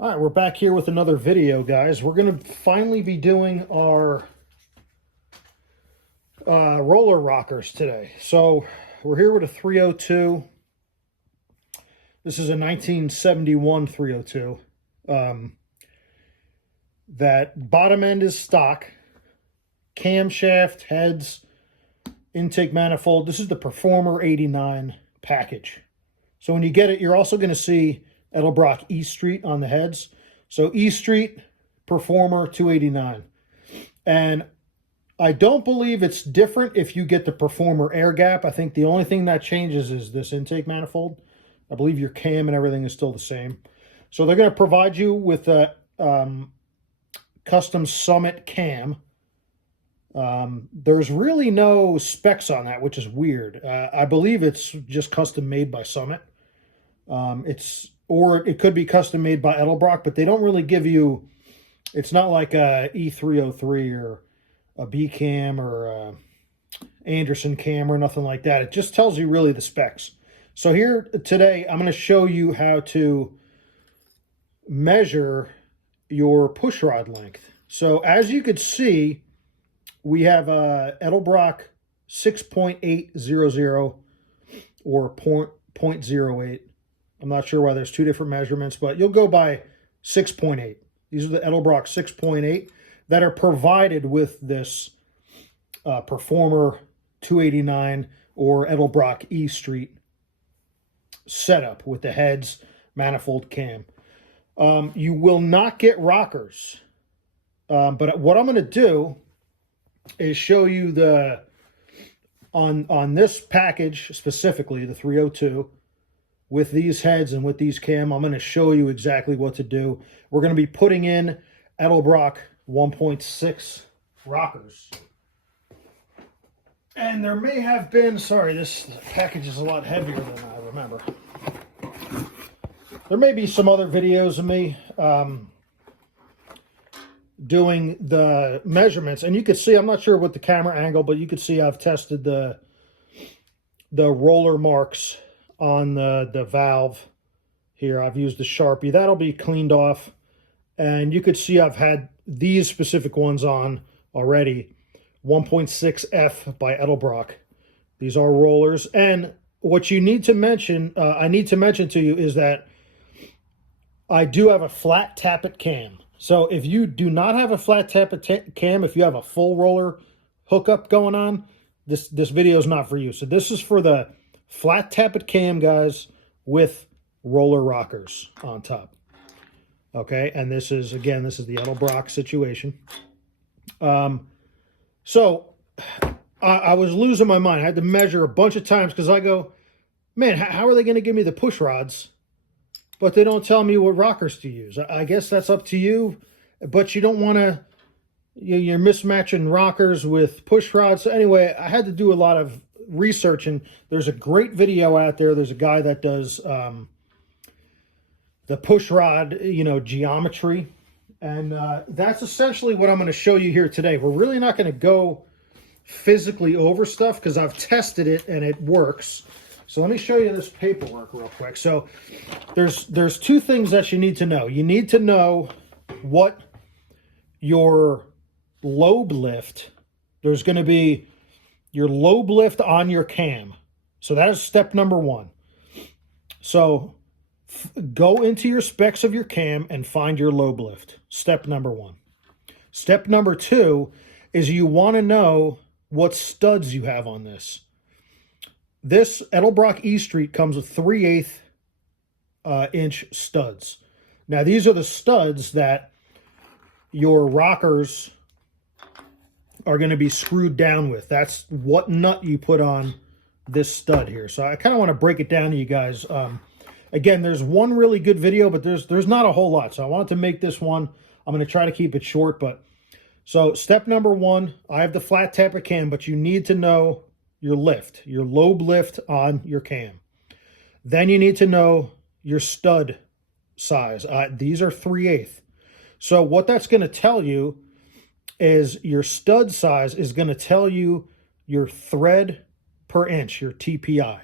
All right, we're back here with another video, guys. We're going to finally be doing our roller rockers today. So we're here with a 302. This is a 1971 302. That bottom end is stock. Camshaft, heads, intake manifold. This is the Performer 89 package. So when you get it, you're also going to see Edelbrock E Street on the heads. So E Street, Performer 289. And I don't believe it's different if you get the Performer air gap. I think the only thing that changes is this intake manifold. I believe your cam and everything is still the same. So they're going to provide you with a custom Summit cam. There's really no specs on that, which is weird. I believe it's just custom made by Summit. Or it could be custom made by Edelbrock, but they don't really give you, it's not like a E303 or a B cam or a Anderson cam or nothing like that. It just tells you really the specs. So here today, I'm going to show you how to measure your push rod length. So as you could see, we have a Edelbrock 6.800 or 0.08. I'm not sure why there's two different measurements, but you'll go by 6.8. These are the Edelbrock 6.8 that are provided with this Performer 289 or Edelbrock E Street setup with the heads, manifold cam. You will not get rockers, but what I'm going to do is show you the on this package specifically, the 302. With these heads and with these cam, I'm going to show you exactly what to do. We're going to be putting in Edelbrock 1.6 rockers. And there may have been, sorry, this package is a lot heavier than I remember. There may be some other videos of me doing the measurements. And you can see, I'm not sure with the camera angle, but you can see I've tested the roller marks on the valve here. I've used the Sharpie. That'll be cleaned off. And you could see I've had these specific ones on already. 1.6F by Edelbrock. These are rollers. And what you need to mention, I need to mention to you is that I do have a flat tappet cam. So if you do not have a flat tappet cam, if you have a full roller hookup going on, this video is not for you. So this is for the flat tappet cam guys with roller rockers on top. Okay, and this is, again, this is the Edelbrock situation. So I was losing my mind. I had to measure a bunch of times because I go, man, how are they going to give me the push rods, but they don't tell me what rockers to use? I guess that's up to you, but you don't want to, you're mismatching rockers with push rods. So anyway, I had to do a lot of research, and there's a great video out there. There's a guy that does the push rod, geometry, and that's essentially what I'm going to show you here today. We're really not going to go physically over stuff because I've tested it and it works. So let me show you this paperwork real quick. So there's two things that you need to know. You need to know what your lobe lift, there's going to be your lobe lift on your cam. So that is step number one. So go into your specs of your cam and find your lobe lift. Step number one. Step number two is you want to know what studs you have on this. This Edelbrock E Street comes with 3/8 inch studs. Now these are the studs that your rockers are going to be screwed down with. That's what nut you put on this stud here. So I kind of want to break it down to you guys. Again, there's one really good video, but there's not a whole lot. So I wanted to make this one. I'm going to try to keep it short. But so step number one, I have the flat tappet cam, but you need to know your lift, your lobe lift on your cam. Then you need to know your stud size. These are 3/8. So what that's going to tell you is your stud size is going to tell you your thread per inch, your TPI.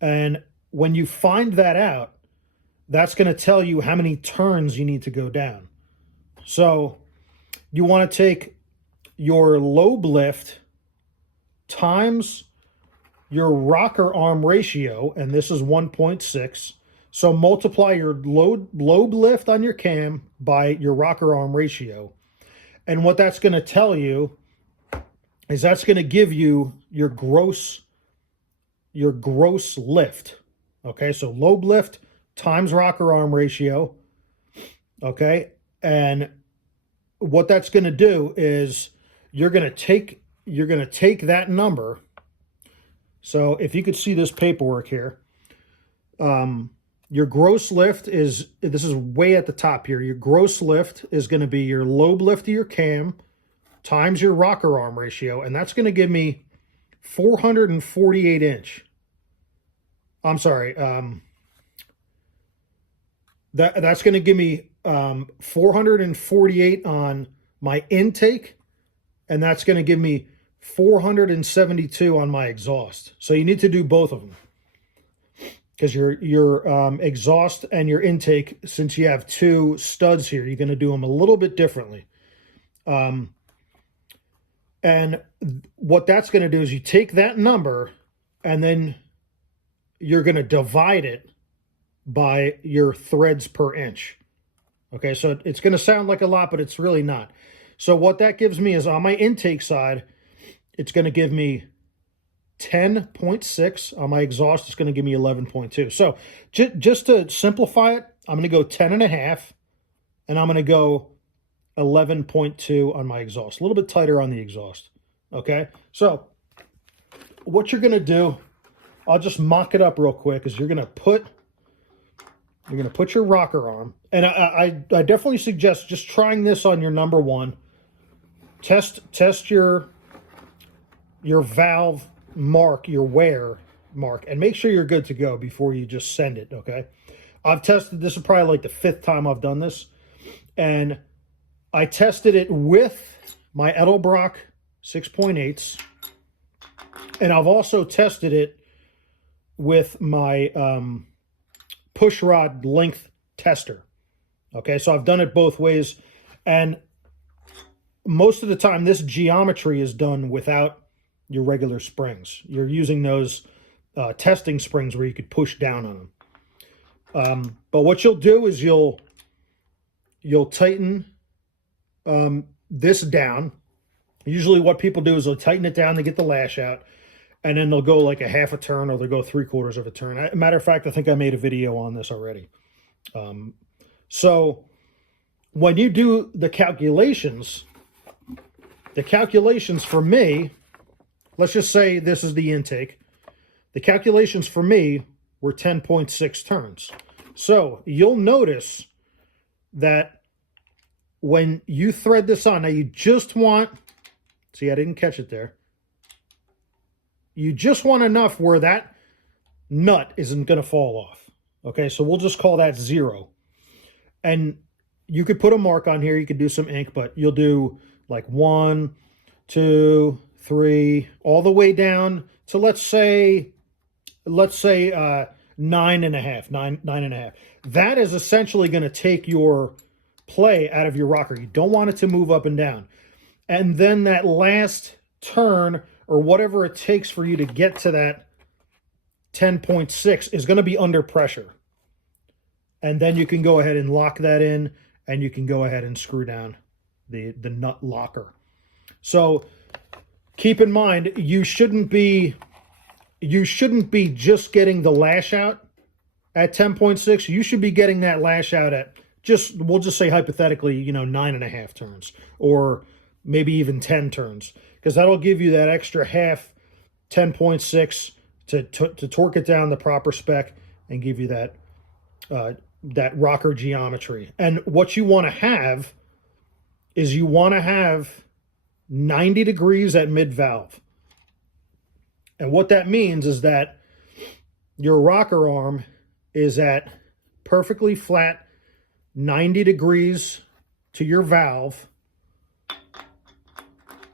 And when you find that out, that's going to tell you how many turns you need to go down. So you want to take your lobe lift times your rocker arm ratio, and this is 1.6. So multiply your lobe lift on your cam by your rocker arm ratio. And what that's going to tell you is that's going to give you your gross lift. Okay, so lobe lift times rocker arm ratio. Okay, and what that's going to do is you're going to take that number. So if you could see this paperwork here, your gross lift is, this is way at the top here. Your gross lift is going to be your lobe lift of your cam times your rocker arm ratio, and that's going to give me 448 inch. I'm sorry. That's going to give me 448 on my intake, and that's going to give me 472 on my exhaust. So you need to do both of them, because your exhaust and your intake, since you have two studs here, you're going to do them a little bit differently. And what that's going to do is you take that number and then you're going to divide it by your threads per inch. Okay, so it's going to sound like a lot, but it's really not. So what that gives me is, on my intake side, it's going to give me 10.6. On my exhaust, it's going to give me 11.2. So just to simplify it, I'm going to go 10.5, and I'm going to go 11.2 on my exhaust. A little bit tighter on the exhaust. Okay, so what you're going to do, I'll just mock it up real quick, is you're going to put your rocker arm, and I definitely suggest just trying this on your number one. Test your valve mark, your wear mark, and make sure you're good to go before you just send it, okay? I've tested, this is probably like the 5th time I've done this, and I tested it with my Edelbrock 6.8s, and I've also tested it with my push rod length tester. Okay, so I've done it both ways, and most of the time this geometry is done without your regular springs. You're using those testing springs where you could push down on them. But what you'll do is you'll tighten this down. Usually what people do is they'll tighten it down to get the lash out, and then they'll go like a half a turn, or they'll go 3/4 of a turn. Matter of fact, I think I made a video on this already. So when you do the calculations for me, let's just say this is the intake. The calculations for me were 10.6 turns. So you'll notice that when you thread this on, now you just want, see, I didn't catch it there. You just want enough where that nut isn't going to fall off. Okay, so we'll just call that 0. And you could put a mark on here. You could do some ink, but you'll do like 1, 2, 3, all the way down to let's say 9.5, 9.5. That is essentially going to take your play out of your rocker. You don't want it to move up and down. And then that last turn, or whatever it takes for you to get to that 10.6, is going to be under pressure. And then you can go ahead and lock that in, and you can go ahead and screw down the nut locker. So keep in mind, you shouldn't be just getting the lash out at 10.6. You should be getting that lash out at we'll just say hypothetically, 9.5 turns, or maybe even 10 turns, because that'll give you that extra half 10.6 to torque it down the proper spec and give you that rocker geometry. And what you want to have is 90 degrees at mid valve. And what that means is that your rocker arm is at perfectly flat 90 degrees to your valve,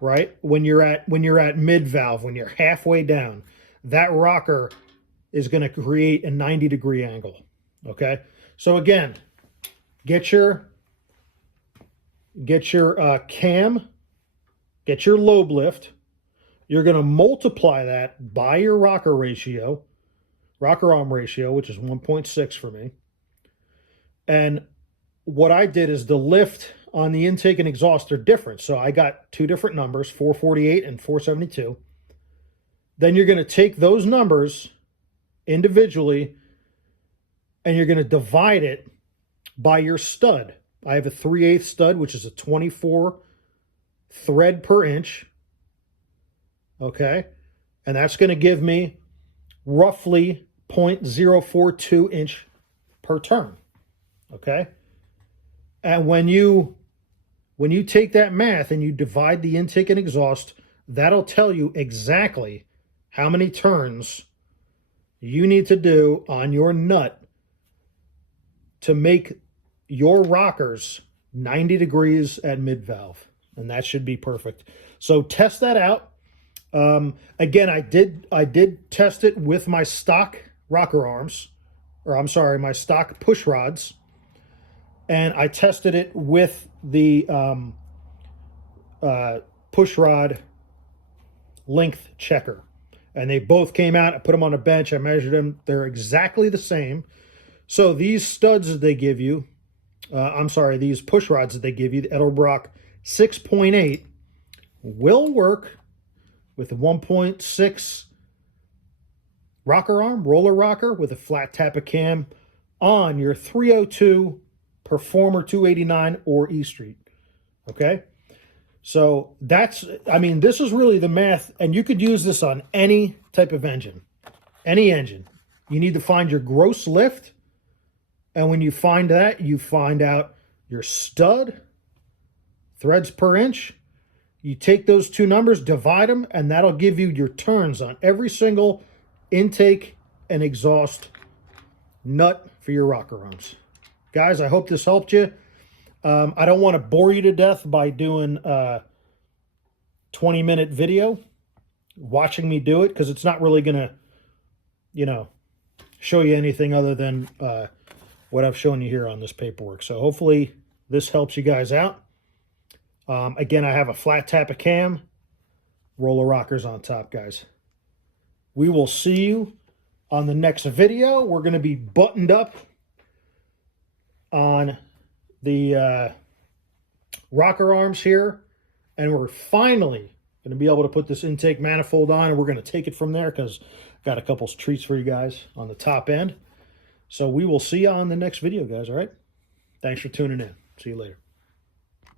right? When you're at mid valve, when you're halfway down, that rocker is going to create a 90-degree angle. Okay, So again, get your cam, get your lobe lift. You're going to multiply that by your rocker arm ratio, which is 1.6 for me. And what I did is the lift on the intake and exhaust are different. So I got two different numbers, 448 and 472. Then you're going to take those numbers individually and you're going to divide it by your stud. I have a 3/8 stud, which is a 24 thread per inch. Okay. And that's going to give me roughly 0.042 inch per turn. Okay. And when you take that math and you divide the intake and exhaust, that'll tell you exactly how many turns you need to do on your nut to make your rockers 90 degrees at mid valve. And that should be perfect. So test that out. Again, I did test it with my stock rocker arms, or I'm sorry, my stock push rods. And I tested it with the push rod length checker. And they both came out. I put them on a bench. I measured them. They're exactly the same. So these studs that they give you, these push rods that they give you, the Edelbrock 6.8, will work with a 1.6 rocker arm, roller rocker with a flat tappet cam on your 302 Performer 289 or E Street. Okay? So this is really the math, and you could use this on any type of engine, any engine. You need to find your gross lift, and when you find that, you find out your stud, threads per inch. You take those two numbers, divide them, and that'll give you your turns on every single intake and exhaust nut for your rocker arms. Guys, I hope this helped you. I don't want to bore you to death by doing a 20-minute video, watching me do it, because it's not really going to, show you anything other than what I've shown you here on this paperwork. So hopefully this helps you guys out. Again, I have a flat tappet cam, roller rockers on top, guys. We will see you on the next video. We're going to be buttoned up on the rocker arms here, and we're finally going to be able to put this intake manifold on, and we're going to take it from there because I've got a couple treats for you guys on the top end. So we will see you on the next video, guys, all right? Thanks for tuning in. See you later.